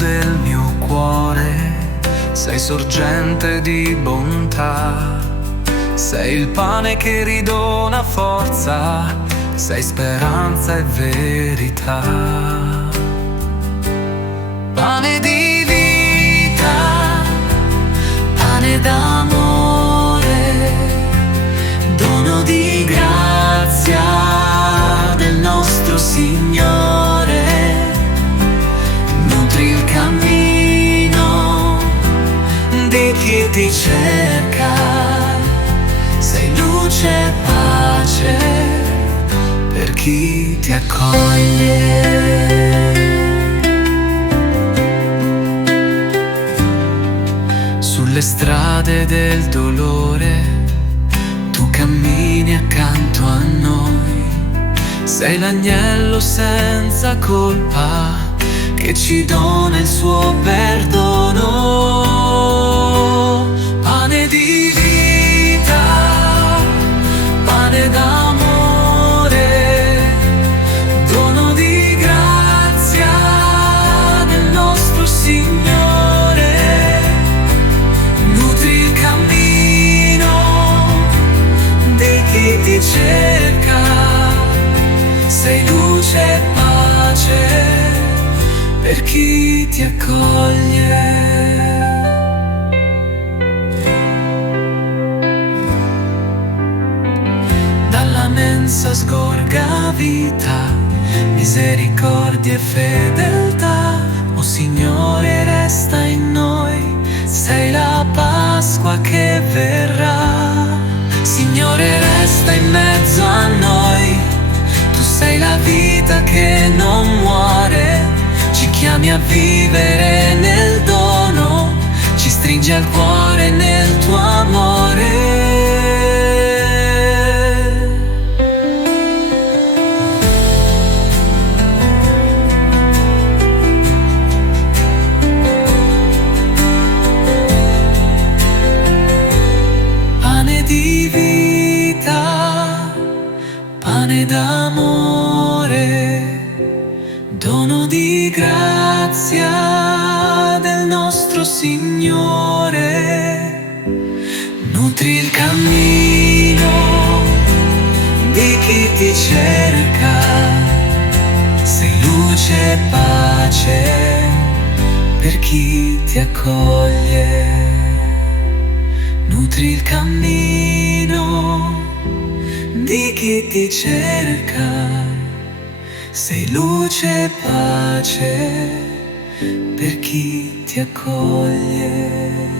del mio cuore, sei sorgente di bontà, sei il pane che ridona forza, sei speranza e verità. Pane di vita, pane d'amore, dono di grazia del nostro Signore. Nutri il cammino di chi ti cerca, sei luce e pace per chi ti accoglie. Sulle strade del dolore tu cammini accanto a noi, sei l'agnello senza colpa che ci dona il suo perdono. Pane di vita, pane d'amore, dono di grazia del nostro Signore. Nutri il cammino di chi ti cerca, sei luce e pace per chi ti accoglie. Dalla mensa sgorga vita, misericordia e fedeltà. O Signore, resta in noi, sei la Pasqua che verrà. Signore, resta in mezzo a noi, tu sei la vita che non muore. Ci chiami a vivere nel dono, ci stringi al cuore nel tuo amore. Pane di vita, pane d'amore, dono di grazia del nostro Signore. Nutri il cammino di chi ti cerca, sei luce e pace per chi ti accoglie. Nutri il cammino di chi ti cerca, sei luce e pace per chi ti accoglie.